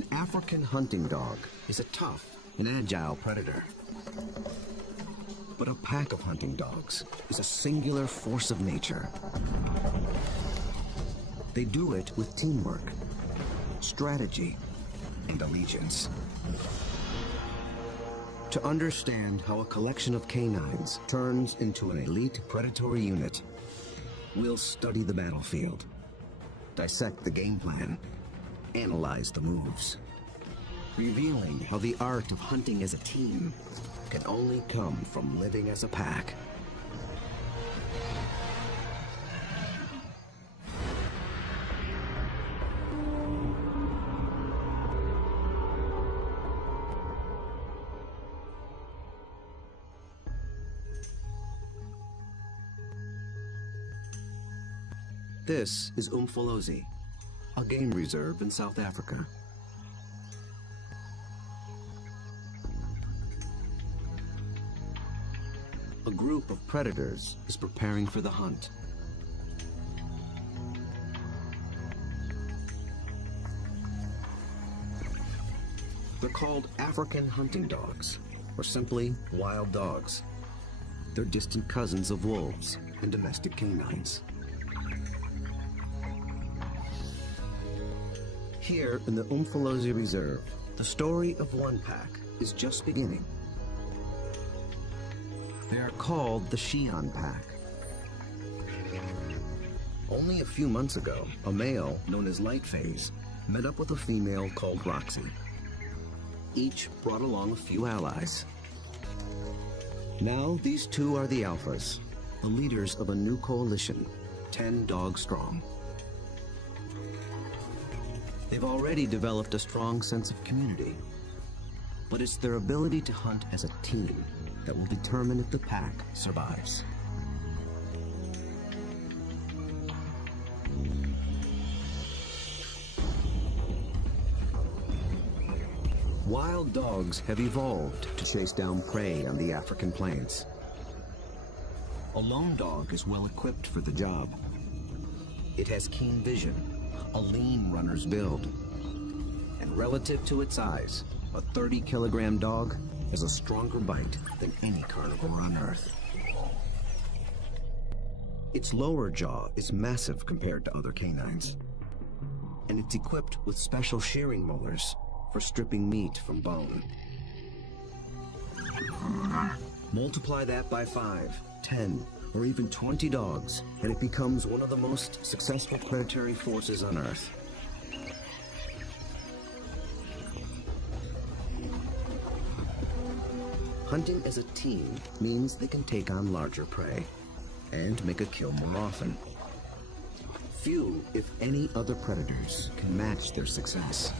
An African hunting dog is a tough and agile predator. But a pack of hunting dogs is a singular force of nature. They do it with teamwork, strategy, and allegiance. To understand how a collection of canines turns into an elite predatory unit, we'll study the battlefield, dissect the game plan, analyze the moves, revealing how the art of hunting as a team can only come from living as a pack. This is Umfolozi, a game reserve in South Africa. A group of predators is preparing for the hunt. They're called African hunting dogs, or simply wild dogs. They're distant cousins of wolves and domestic canines. Here in the Umfolozi Reserve, the story of one pack is just beginning. They are called the Xi'an Pack. Only a few months ago, a male known as Lightphase met up with a female called Roxy. Each brought along a few allies. Now these two are the alphas, the leaders of a new coalition, 10 dogs strong. They've already developed a strong sense of community, but it's their ability to hunt as a team that will determine if the pack survives. Wild dogs have evolved to chase down prey on the African plains. A lone dog is well equipped for the job. It has keen vision, a lean runner's build, and relative to its size, a 30-kilogram dog has a stronger bite than any carnivore on Earth. Its lower jaw is massive compared to other canines, and it's equipped with special shearing molars for stripping meat from bone. Multiply that by 5, 10, or even 20 dogs, and it becomes one of the most successful predatory forces on Earth. Hunting as a team means they can take on larger prey and make a kill more often. Few, if any, other predators can match their success.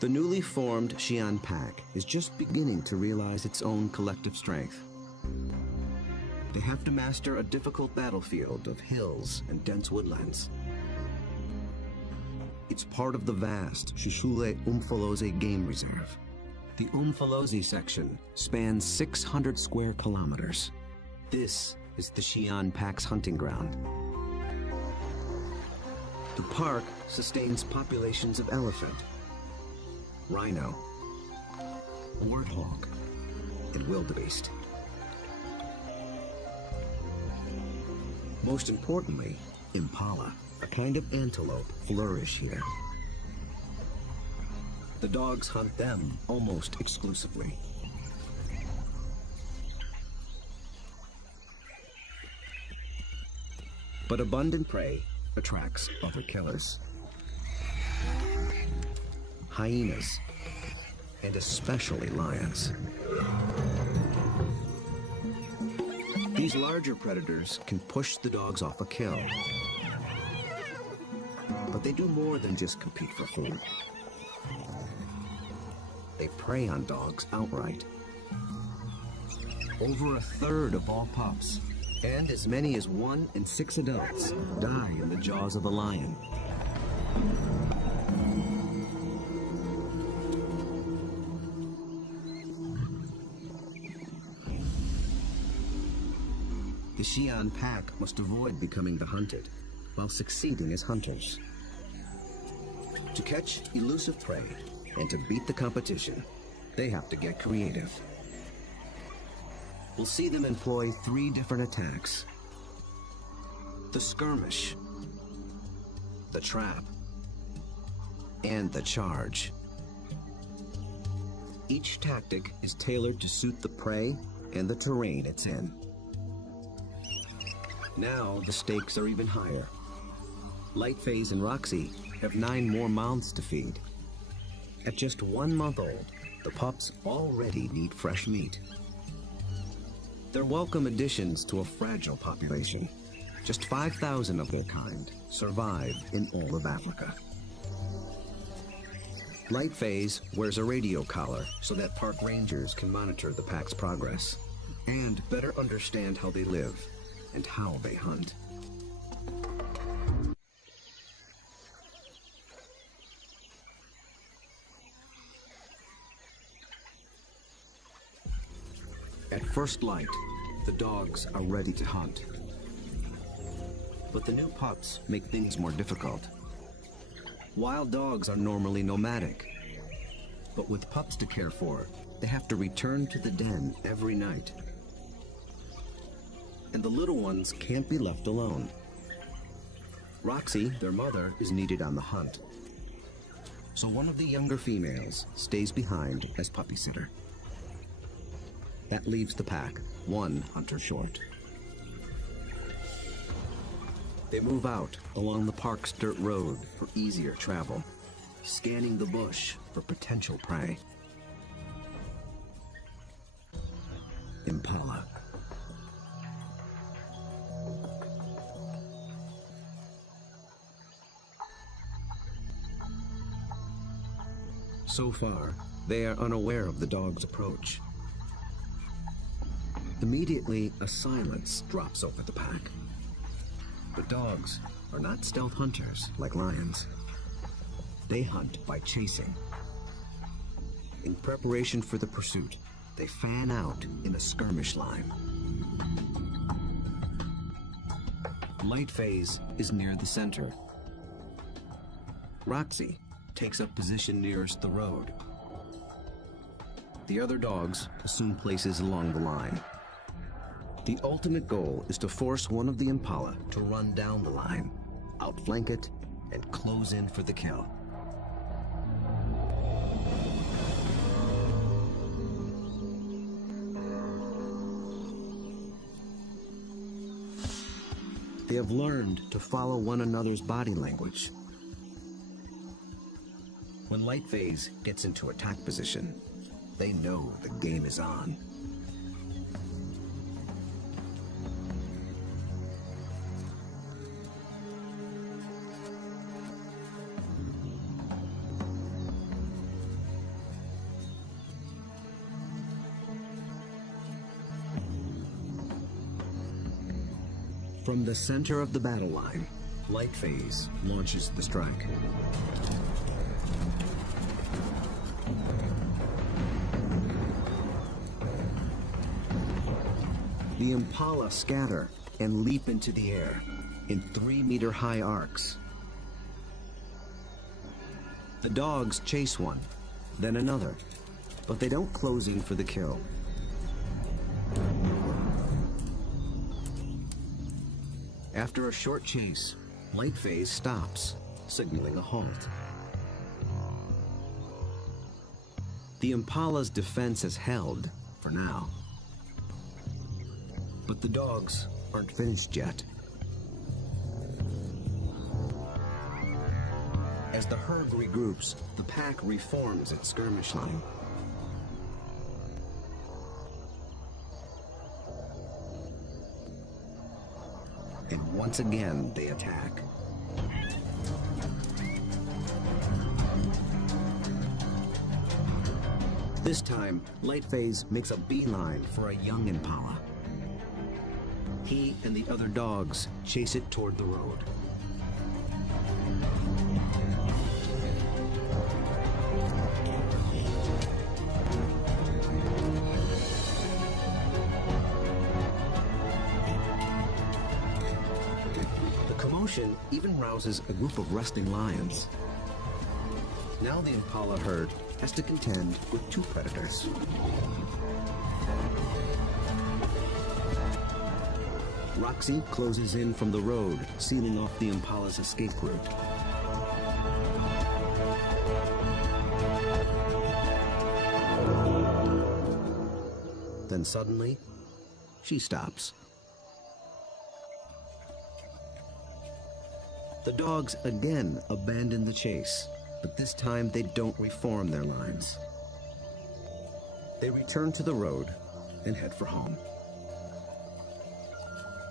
The newly formed Xi'an Pack is just beginning to realize its own collective strength. They have to master a difficult battlefield of hills and dense woodlands. It's part of the vast Shishule Umfolozi Game Reserve. The Umfolozi section spans 600 square kilometers. This is the Xi'an Pack's hunting ground. The park sustains populations of elephant, rhino, warthog, and wildebeest. Most importantly, impala, a kind of antelope, flourish here. The dogs hunt them almost exclusively. But abundant prey attracts other killers. Hyenas, and especially lions. These larger predators can push the dogs off a kill. But they do more than just compete for food. They prey on dogs outright. Over a third of all pups, and as many as 1 in 6 adults, die in the jaws of a lion. The Xi'an pack must avoid becoming the hunted, while succeeding as hunters. To catch elusive prey and to beat the competition, they have to get creative. We'll see them employ 3 different attacks: the skirmish, the trap, and the charge. Each tactic is tailored to suit the prey and the terrain it's in. Now the stakes are even higher. Lightphase and Roxy have 9 more mouths to feed. At just 1 month old, the pups already need fresh meat. They're welcome additions to a fragile population. Just 5,000 of their kind survive in all of Africa. Lightphase wears a radio collar so that park rangers can monitor the pack's progress and better understand how they live and how they hunt. At first light, the dogs are ready to hunt. But the new pups make things more difficult. Wild dogs are normally nomadic, but with pups to care for, they have to return to the den every night. And the little ones can't be left alone. Roxy, their mother, is needed on the hunt. So one of the younger females stays behind as puppy sitter. That leaves the pack 1 hunter short. They move out along the park's dirt road for easier travel, scanning the bush for potential prey. Impala. So far, they are unaware of the dog's approach. Immediately, a silence drops over the pack. But dogs are not stealth hunters like lions. They hunt by chasing. In preparation for the pursuit, they fan out in a skirmish line. Lightphase is near the center. Roxy takes up position nearest the road. The other dogs assume places along the line. The ultimate goal is to force one of the impala to run down the line, outflank it, and close in for the kill. They have learned to follow one another's body language. When Lightphase gets into attack position, they know the game is on. From the center of the battle line, Lightphase launches the strike. The impala scatter and leap into the air in 3-meter-high arcs. The dogs chase one, then another, but they don't close in for the kill. After a short chase, Lightphase stops, signaling a halt. The impala's defense is held, for now. But the dogs aren't finished yet. As the herd regroups, the pack reforms its skirmish line. And once again, they attack. This time, Lightphase makes a beeline for a young impala. He and the other dogs chase it toward the road. action even rouses a group of resting lions. Now the impala herd has to contend with two predators. Roxy closes in from the road, sealing off the impala's escape route. Then suddenly, she stops. The dogs again abandon the chase, but this time they don't reform their lines. They return to the road and head for home.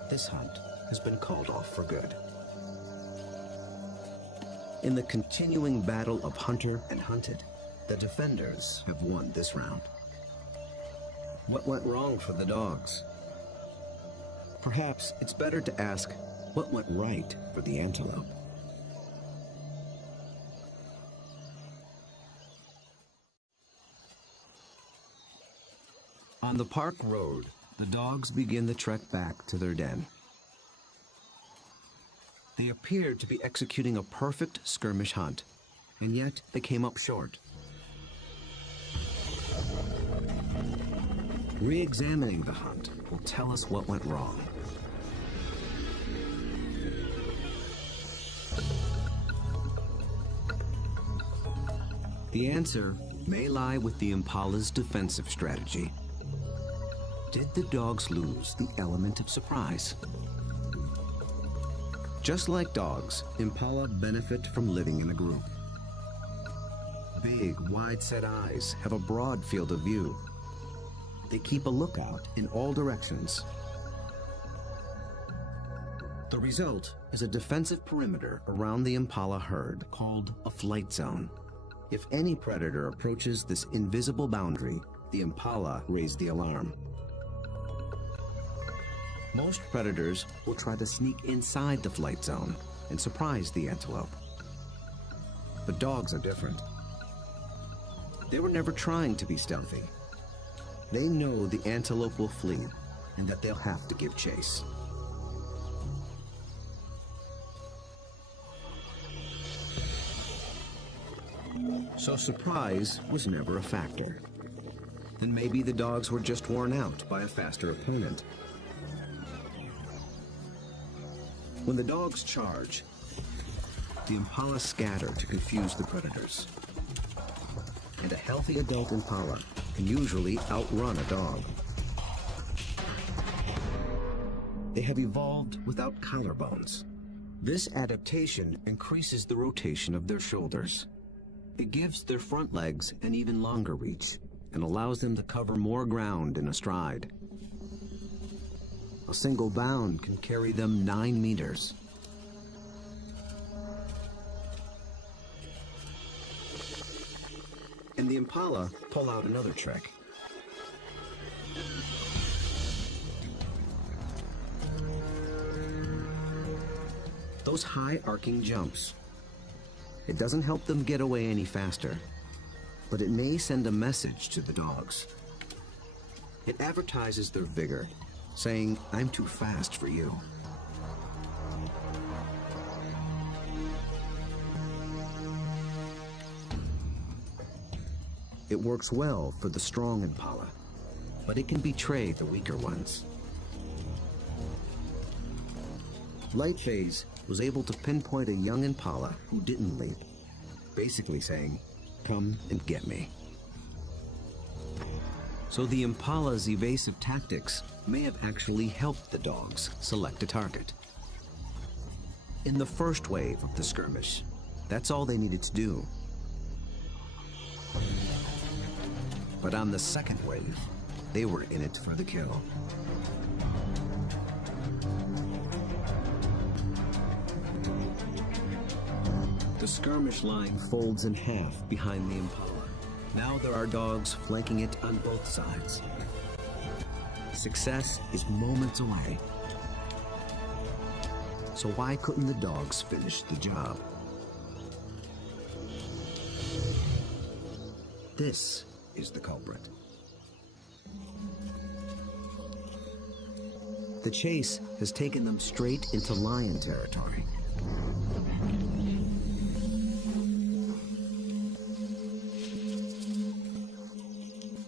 This hunt has been called off for good. In the continuing battle of hunter and hunted, the defenders have won this round. What went wrong for the dogs? Perhaps it's better to ask what went right for the antelope. On the park road, the dogs begin the trek back to their den. They appeared to be executing a perfect skirmish hunt, and yet they came up short. Re-examining the hunt will tell us what went wrong. The answer may lie with the impala's defensive strategy. Did the dogs lose the element of surprise? Just like dogs, impala benefit from living in a group. Big, wide-set eyes have a broad field of view. They keep a lookout in all directions. The result is a defensive perimeter around the impala herd called a flight zone. If any predator approaches this invisible boundary, the impala raise the alarm. Most predators will try to sneak inside the flight zone and surprise the antelope. But dogs are different. They were never trying to be stealthy. They know the antelope will flee and that they'll have to give chase. So surprise was never a factor. Then maybe the dogs were just worn out by a faster opponent. When the dogs charge, the impala scatter to confuse the predators. And a healthy adult impala can usually outrun a dog. They have evolved without collarbones. This adaptation increases the rotation of their shoulders. It gives their front legs an even longer reach and allows them to cover more ground in a stride. A single bound can carry them 9 meters. And the impala pull out another trick. Those high arcing jumps. It doesn't help them get away any faster, but it may send a message to the dogs. It advertises their vigor, saying, "I'm too fast for you." It works well for the strong impala, but it can betray the weaker ones. Lightphase was able to pinpoint a young impala who didn't leap, basically saying, "Come and get me." So the impala's evasive tactics may have actually helped the dogs select a target. In the first wave of the skirmish, that's all they needed to do. But on the second wave, they were in it for the kill. The skirmish line folds in half behind the impala. Now there are dogs flanking it on both sides. Success is moments away. So why couldn't the dogs finish the job? This is the culprit. The chase has taken them straight into lion territory.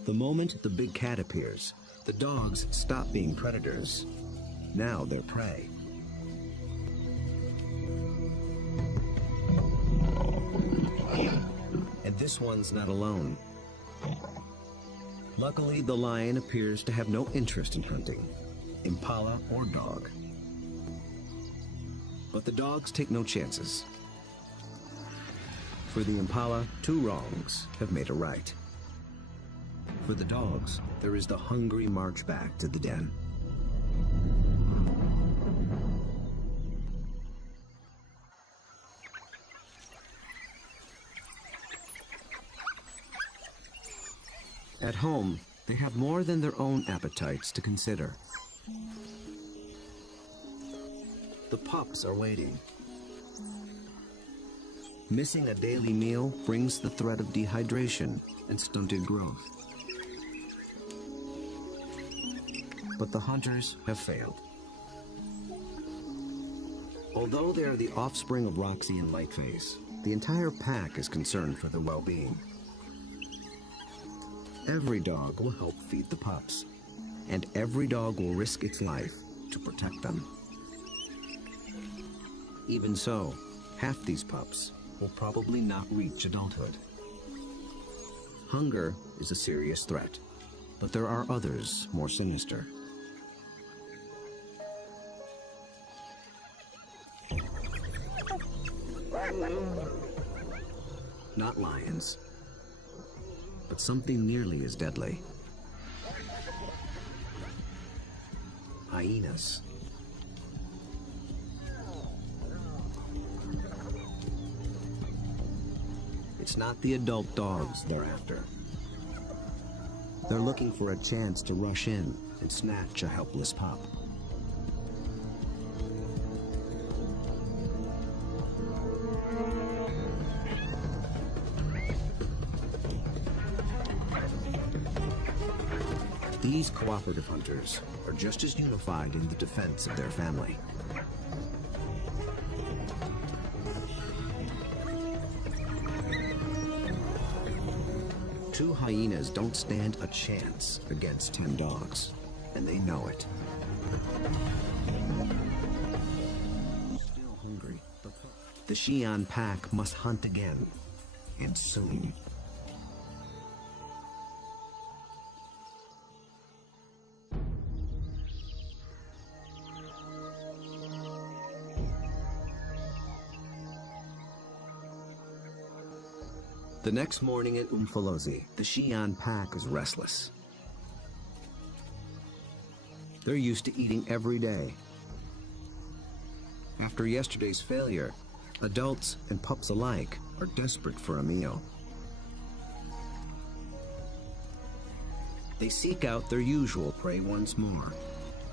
The moment the big cat appears, the dogs stop being predators. Now they're prey. And this one's not alone. Luckily, the lion appears to have no interest in hunting, impala or dog. But the dogs take no chances. For the impala, 2 wrongs have made a right. For the dogs, there is the hungry march back to the den. At home, they have more than their own appetites to consider. The pups are waiting. Missing a daily meal brings the threat of dehydration and stunted growth. But the hunters have failed. Although they are the offspring of Roxy and Lightface, the entire pack is concerned for their well-being. Every dog will help feed the pups, and every dog will risk its life to protect them. Even so, half these pups will probably not reach adulthood. Hunger is a serious threat, but there are others more sinister. Not lions, but something nearly as deadly. Hyenas. It's not the adult dogs they're after. They're looking for a chance to rush in and snatch a helpless pup. These cooperative hunters are just as unified in the defense of their family. Two hyenas don't stand a chance against 10 dogs, and they know it. Still hungry, the Xi'an pack must hunt again, and soon. The next morning at Umfolozi, the Xi'an pack is restless. They're used to eating every day. After yesterday's failure, adults and pups alike are desperate for a meal. They seek out their usual prey once more,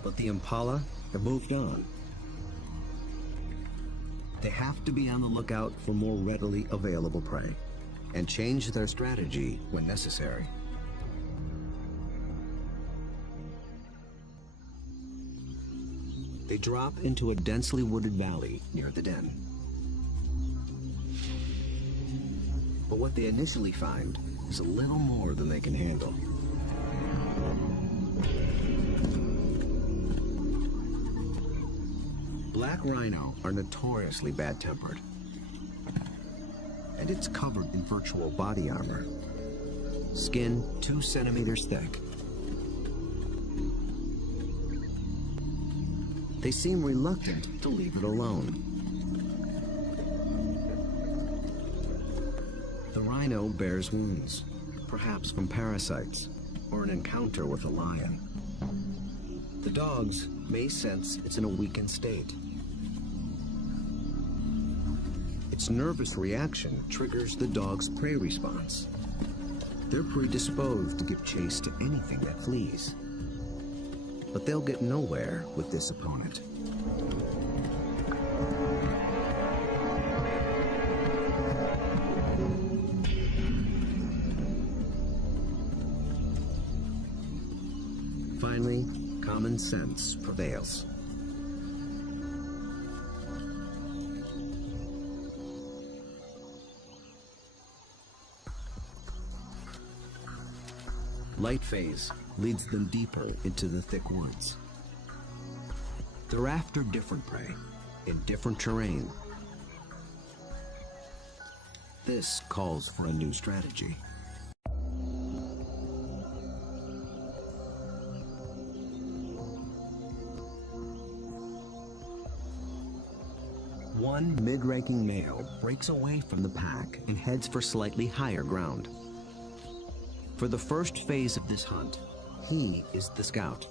but the impala have moved on. They have to be on the lookout for more readily available prey, and change their strategy when necessary. They drop into a densely wooded valley near the den. But what they initially find is a little more than they can handle. Black rhino are notoriously bad-tempered, and it's covered in virtual body armor. Skin 2 centimeters thick. They seem reluctant to leave it alone. The rhino bears wounds, perhaps from parasites or an encounter with a lion. The dogs may sense it's in a weakened state. Its nervous reaction triggers the dog's prey response. They're predisposed to give chase to anything that flees. But they'll get nowhere with this opponent. Finally, common sense prevails. Light phase leads them deeper into the thick woods. They're after different prey in different terrain. This calls for a new strategy. One mid-ranking male breaks away from the pack and heads for slightly higher ground. For the first phase of this hunt, he is the scout.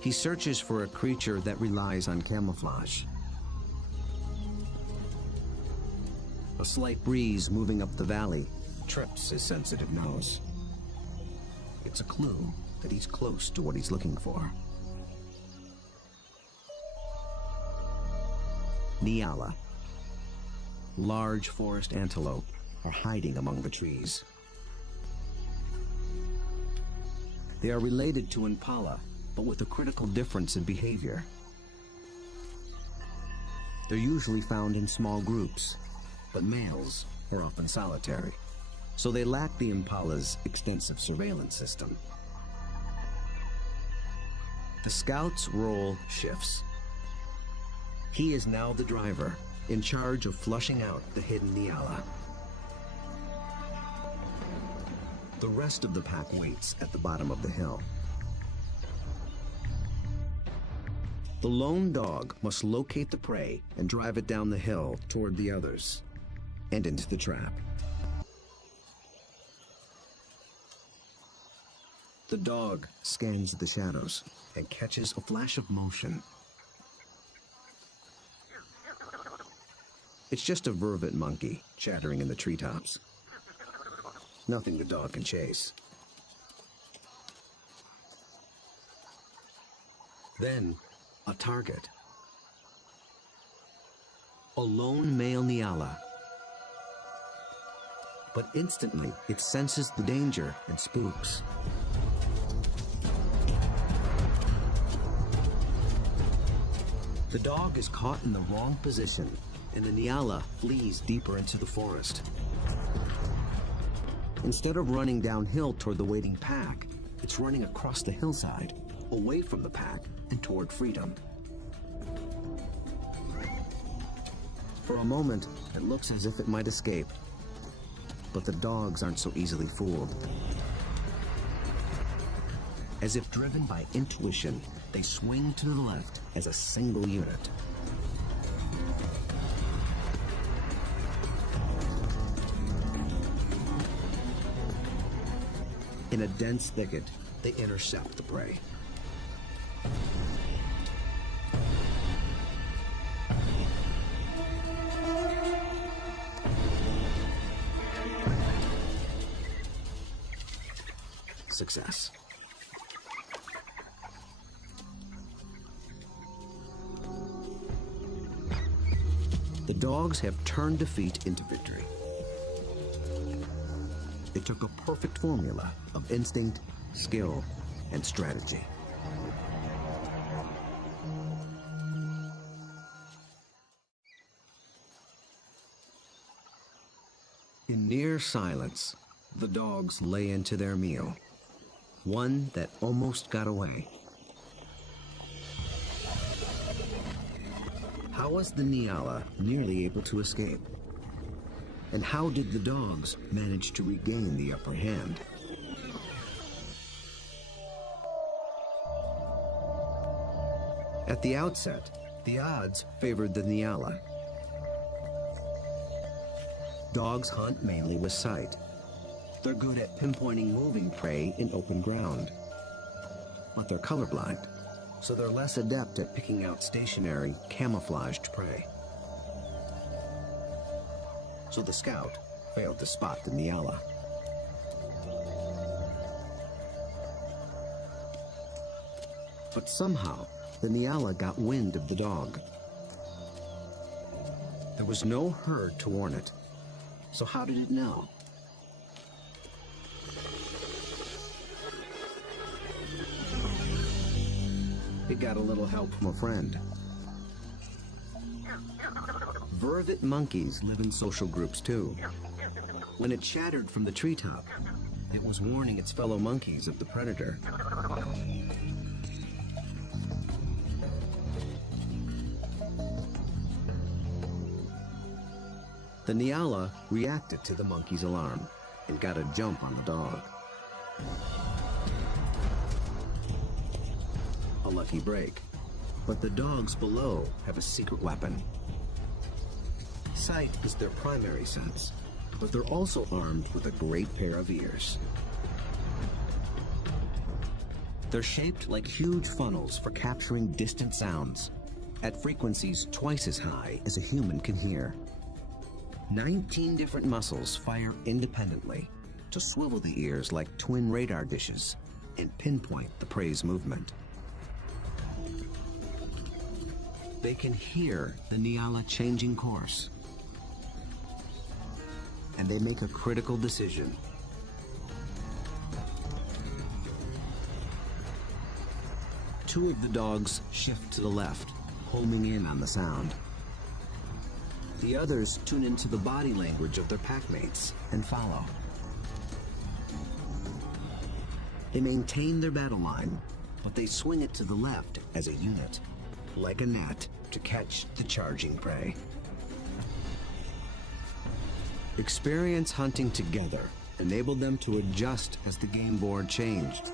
He searches for a creature that relies on camouflage. A slight breeze moving up the valley trips his sensitive nose. It's a clue that he's close to what he's looking for. Nyala. Large forest antelope are hiding among the trees. They are related to impala, but with a critical difference in behavior. They're usually found in small groups, but males are often solitary, so they lack the impala's extensive surveillance system. The scout's role shifts. He is now the driver, in charge of flushing out the hidden Nyala. The rest of the pack waits at the bottom of the hill. The lone dog must locate the prey and drive it down the hill toward the others and into the trap. The dog scans the shadows and catches a flash of motion. It's just a vervet monkey chattering in the treetops. Nothing the dog can chase. Then, a target. A lone male Nyala. But instantly, it senses the danger and spooks. The dog is caught in the wrong position, and the Nyala flees deeper into the forest. Instead of running downhill toward the waiting pack, it's running across the hillside, away from the pack and toward freedom. For a moment, it looks as if it might escape, but the dogs aren't so easily fooled. As if driven by intuition, they swing to the left as a single unit. In a dense thicket, they intercept the prey. Success. The dogs have turned defeat into victory. It took a perfect formula of instinct, skill, and strategy. In near silence, the dogs lay into their meal, one that almost got away. How was the Nyala nearly able to escape? And how did the dogs manage to regain the upper hand? At the outset, the odds favored the Nyala. Dogs hunt mainly with sight. They're good at pinpointing moving prey in open ground. But they're colorblind, so they're less adept at picking out stationary, camouflaged prey. So the scout failed to spot the Nyala. But somehow, the Nyala got wind of the dog. There was no herd to warn it, so how did it know? It got a little help from a friend. Vervet monkeys live in social groups too. When it chattered from the treetop, It was warning its fellow monkeys of the predator. The Nyala reacted to the monkey's alarm and got a jump on the dog. A lucky break, but the dogs below have a secret weapon. Sight is their primary sense, but they're also armed with a great pair of ears. They're shaped like huge funnels for capturing distant sounds at frequencies twice as high as a human can hear. 19 different muscles fire independently to swivel the ears like twin radar dishes and pinpoint the prey's movement. They can hear the Nyala changing course, and they make a critical decision. Two of the dogs shift to the left, homing in on the sound. The others tune into the body language of their packmates and follow. They maintain their battle line, but they swing it to the left as a unit, like a net, to catch the charging prey. Experience hunting together enabled them to adjust as the game board changed.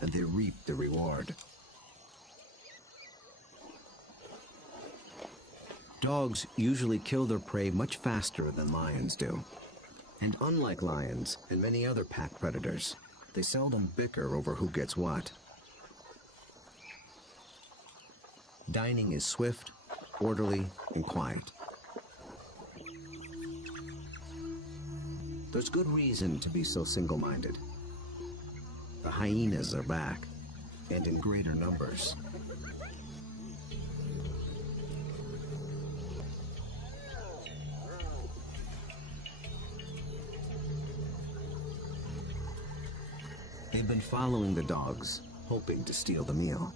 And they reaped the reward. Dogs usually kill their prey much faster than lions do. And unlike lions and many other pack predators, they seldom bicker over who gets what. Dining is swift, orderly, and quiet. There's good reason to be so single-minded. The hyenas are back, and in greater numbers. They've been following the dogs, hoping to steal the meal.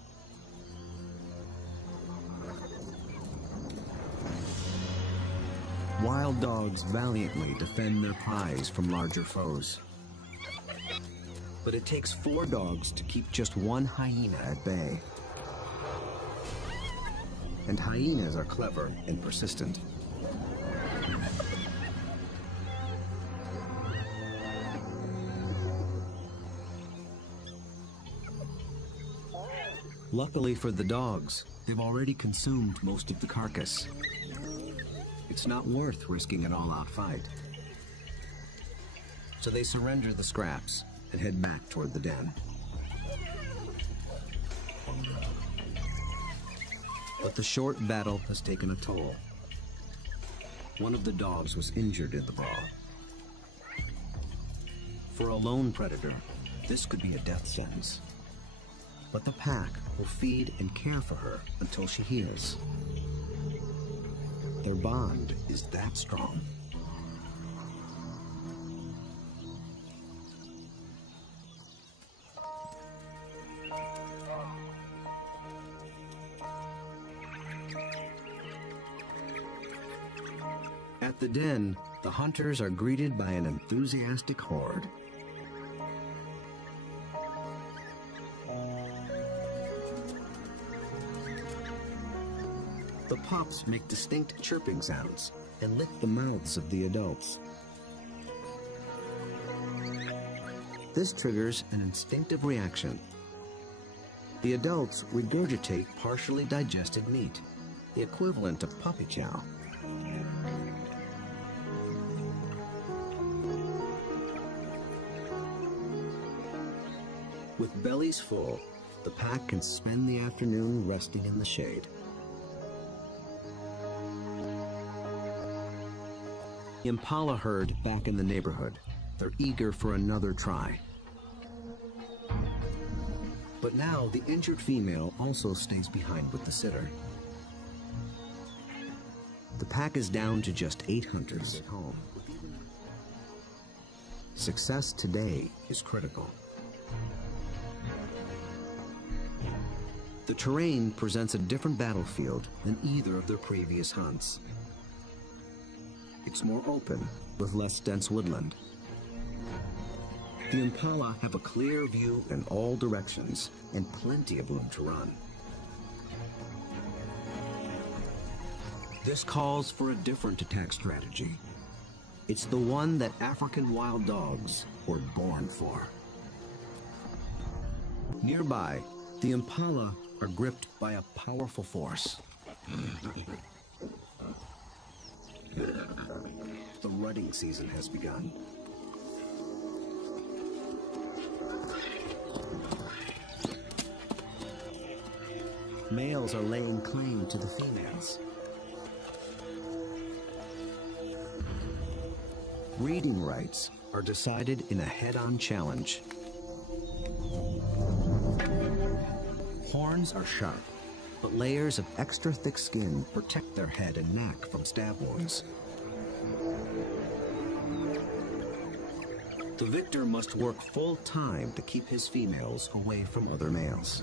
Wild dogs valiantly defend their prize from larger foes. But it takes 4 dogs to keep just one hyena at bay. And hyenas are clever and persistent. Luckily for the dogs, they've already consumed most of the carcass. It's not worth risking an all-out fight. So they surrender the scraps and head back toward the den. But the short battle has taken a toll. One of the dogs was injured in the brawl. For a lone predator, this could be a death sentence. But the pack will feed and care for her until she heals. Their bond is that strong. At the den, the hunters are greeted by an enthusiastic horde. The pups make distinct chirping sounds and lick the mouths of the adults. This triggers an instinctive reaction. The adults regurgitate partially digested meat, the equivalent of puppy chow. With bellies full, the pack can spend the afternoon resting in the shade. Impala herd back in the neighborhood. They're eager for another try. But now the injured female also stays behind with the sitter. The pack is down to just 8 hunters at home. Success today is critical. The terrain presents a different battlefield than either of their previous hunts. It's more open, with less dense woodland. The impala have a clear view in all directions and plenty of room to run. This calls for a different attack strategy. It's the one that African wild dogs were born for. Nearby, the impala are gripped by a powerful force. The rutting season has begun. Males are laying claim to the females. Breeding rights are decided in a head-on challenge. Horns are sharp, but layers of extra thick skin protect their head and neck from stab wounds. The victor must work full time to keep his females away from other males.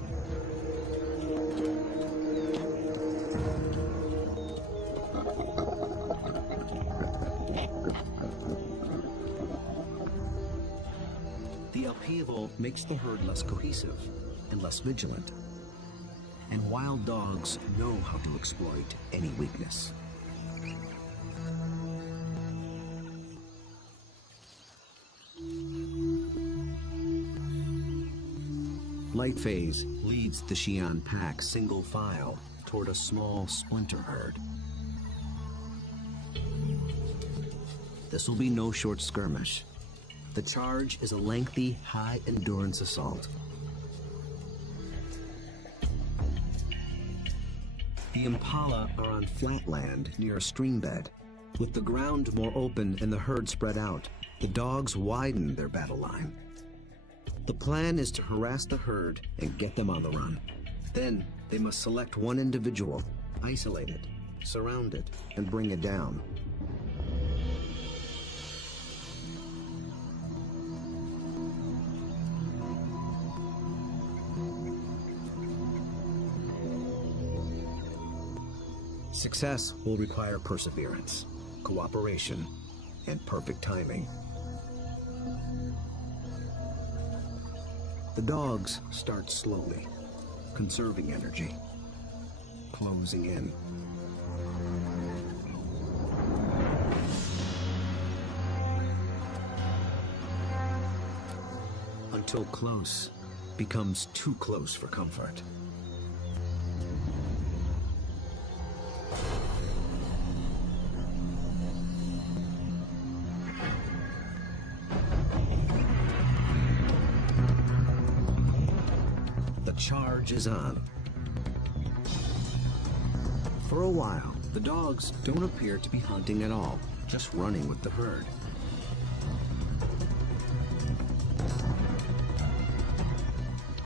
The upheaval makes the herd less cohesive and less vigilant. And wild dogs know how to exploit any weakness. Lightphase leads the Xi'an pack single file toward a small splinter herd. This will be no short skirmish. The charge is a lengthy, high-endurance assault. The impala are on flat land near a stream bed. With the ground more open and the herd spread out, the dogs widen their battle line. The plan is to harass the herd and get them on the run. Then they must select one individual, isolate it, surround it, and bring it down. Success will require perseverance, cooperation, and perfect timing. The dogs start slowly, conserving energy, closing in. Until close becomes too close for comfort. Charge is on. For a while, the dogs don't appear to be hunting at all, just running with the herd.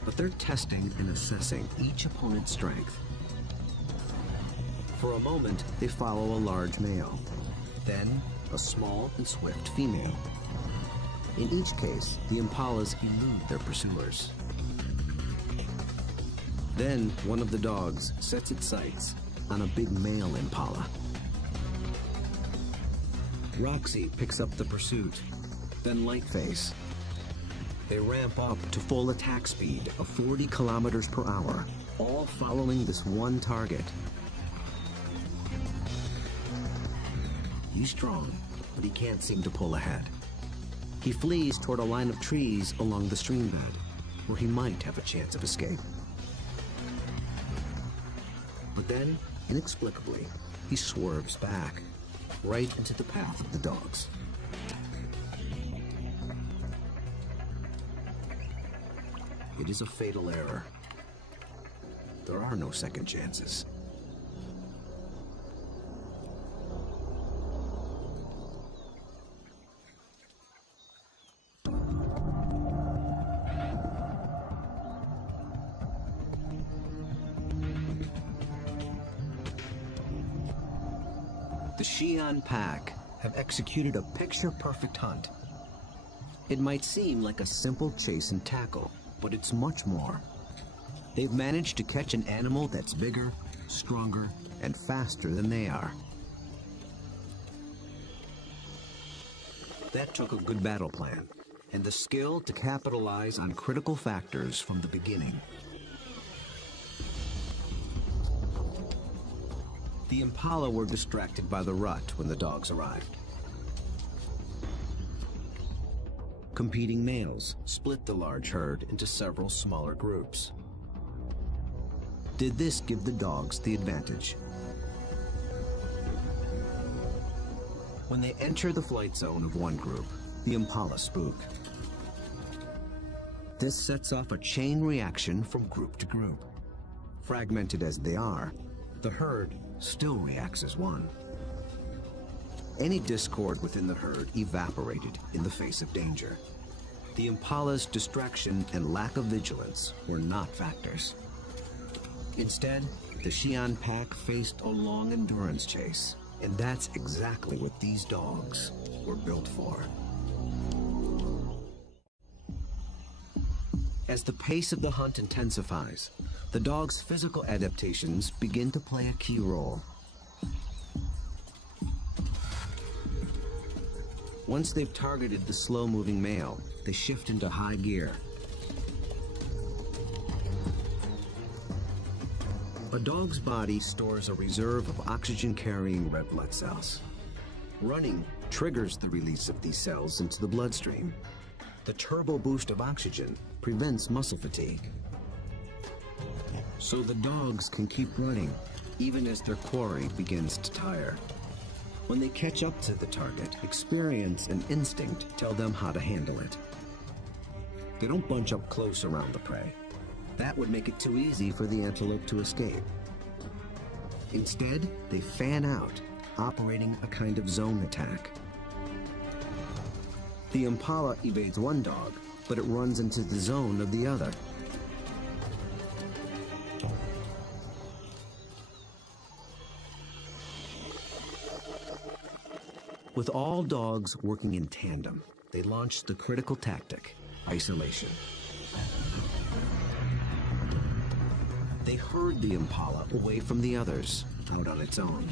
But they're testing and assessing each opponent's strength. For a moment, they follow a large male, then a small and swift female. In each case, the impalas elude their pursuers. Then, one of the dogs sets its sights on a big male impala. Roxy picks up the pursuit, then Lightface. They ramp up to full attack speed of 40 kilometers per hour, all following this one target. He's strong, but he can't seem to pull ahead. He flees toward a line of trees along the stream bed, where he might have a chance of escape. But then, inexplicably, he swerves back, right into the path of the dogs. It is a fatal error. There are no second chances. The Xi'an pack have executed a picture-perfect hunt. It might seem like a simple chase and tackle, but it's much more. They've managed to catch an animal that's bigger, stronger, and faster than they are. That took a good battle plan and the skill to capitalize on critical factors from the beginning. The impala were distracted by the rut when the dogs arrived. Competing males split the large herd into several smaller groups. Did this give the dogs the advantage? When they enter the flight zone of one group, the impala spook. This sets off a chain reaction from group to group. Fragmented as they are, the herd still reacts as one. Any discord within the herd evaporated in the face of danger. The impala's distraction and lack of vigilance were not factors. Instead, the Xi'an pack faced a long endurance chase, and that's exactly what these dogs were built for. As the pace of the hunt intensifies, the dog's physical adaptations begin to play a key role. Once they've targeted the slow-moving male, they shift into high gear. A dog's body stores a reserve of oxygen-carrying red blood cells. Running triggers the release of these cells into the bloodstream. The turbo boost of oxygen prevents muscle fatigue. So the dogs can keep running, even as their quarry begins to tire. When they catch up to the target, experience and instinct tell them how to handle it. They don't bunch up close around the prey. That would make it too easy for the antelope to escape. Instead, they fan out, operating a kind of zone attack. The impala evades one dog, but it runs into the zone of the other. With all dogs working in tandem, they launched the critical tactic, isolation. They herd the impala away from the others, out on its own.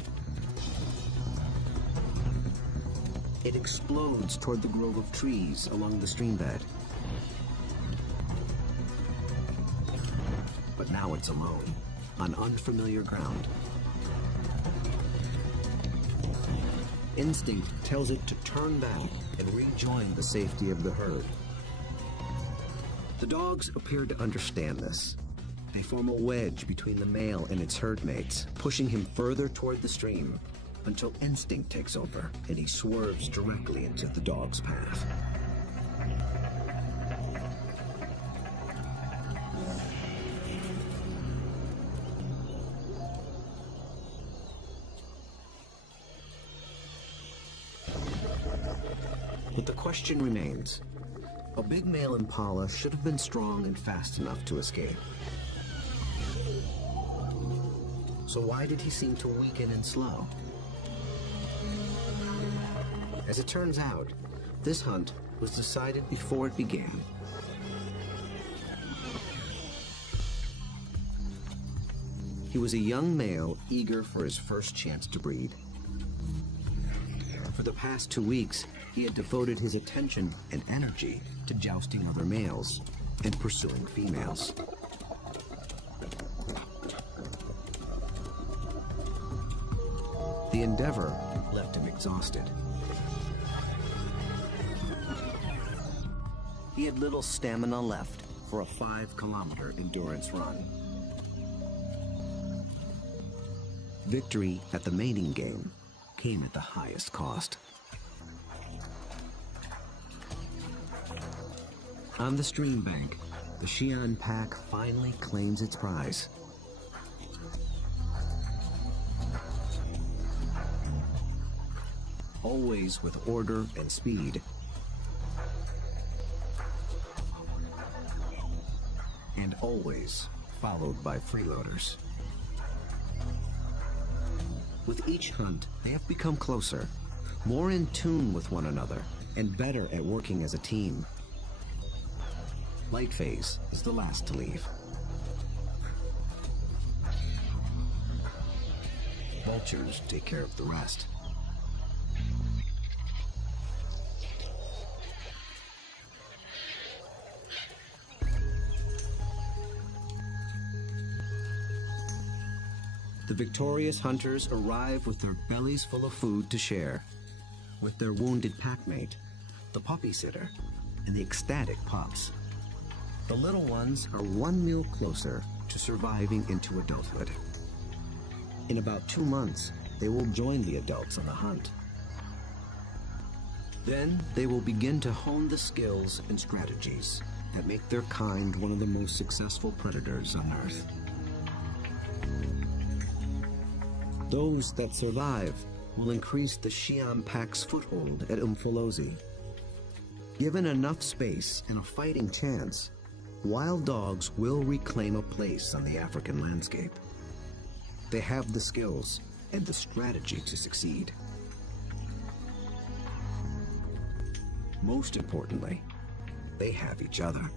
It explodes toward the grove of trees along the streambed. But now it's alone, on unfamiliar ground. Instinct tells it to turn back and rejoin the safety of the herd. The dogs appear to understand this. They form a wedge between the male and its herd mates, pushing him further toward the stream until instinct takes over and he swerves directly into the dog's path. But the question remains. A big male impala should have been strong and fast enough to escape. So why did he seem to weaken and slow? As it turns out, this hunt was decided before it began. He was a young male eager for his first chance to breed. For the past 2 weeks, he had devoted his attention and energy to jousting other males and pursuing females. The endeavor left him exhausted. He had little stamina left for a 5-kilometer endurance run. Victory at the mating game came at the highest cost. On the stream bank, the Xi'an pack finally claims its prize. Always with order and speed. And always followed by freeloaders. With each hunt, they have become closer, more in tune with one another, and better at working as a team. Light phase is the last to leave. Vultures take care of the rest. The victorious hunters arrive with their bellies full of food to share, with their wounded packmate, the puppy sitter, and the ecstatic pups. The little ones are one meal closer to surviving into adulthood. In about 2 months, they will join the adults on the hunt. Then they will begin to hone the skills and strategies that make their kind one of the most successful predators on Earth. Those that survive will increase the Siam pack's foothold at Umfolozi. Given enough space and a fighting chance, wild dogs will reclaim a place on the African landscape. They have the skills and the strategy to succeed. Most importantly, they have each other.